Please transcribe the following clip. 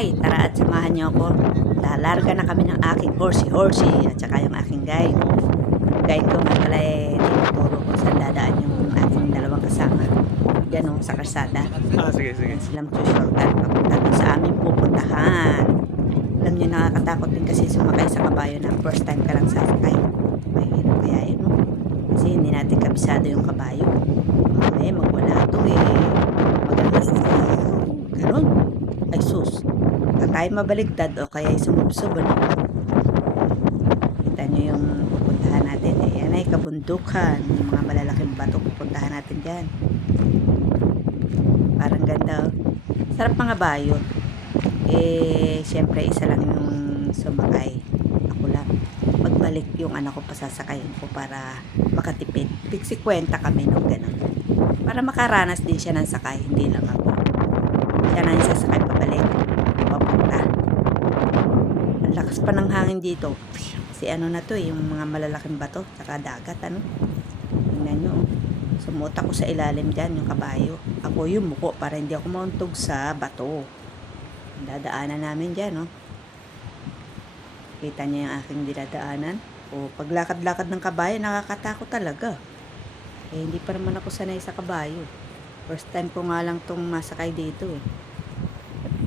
sumakay. Tara at samahan niyo ako. Lalarga na kami ng aking horsey at saka yung aking guide. Guide ko nga pala tinuturo kung saan dadaan yung aking dalawang kasama. Diyan sa kalsada. Sige, sige. Yan silang shortcut papunta dun sa aming pupuntahan. Alam niyo, nakakatakot din kasi sumakay sa kabayo na first time ka lang sasakay. Mahirap kaya yun, no? Kasi hindi natin kabisado yung kabayo. Magwala to magalas. Ganon. Ay sus. Baka tayo mabaligtad o kaya sumubsob, ano? Kita nyo yung pupuntahan natin. Yan ay kabundukan. Yung mga malalaking bato pupuntahan natin dyan. Parang ganda, oh. Sarap mga bayo. Siyempre isa lang yung sumakay. Ako lang. Pagbalik yung anak ko pasasakayin ko para makatipid. Piksi kwenta kami nung gano'n. Para makaranas din siya ng sakay. Hindi lang ako. Siya na yung sasakay pabalik. Papunta. Ang lakas pa ng hangin dito. Kasi ano na to yung mga malalaking bato. Tsaka dagat, ano. Tingnan nyo, oh. Sumuot ako sa ilalim dyan, yung kabayo. Ako yung muko para hindi ako mauntog sa bato. Dadaanan namin dyan, no? Kita niyo yung aking dinadaanan. O, paglakad-lakad ng kabayo, nakakatakot talaga. Hindi pa naman ako sanay sa kabayo. First time ko nga lang tong masakay dito,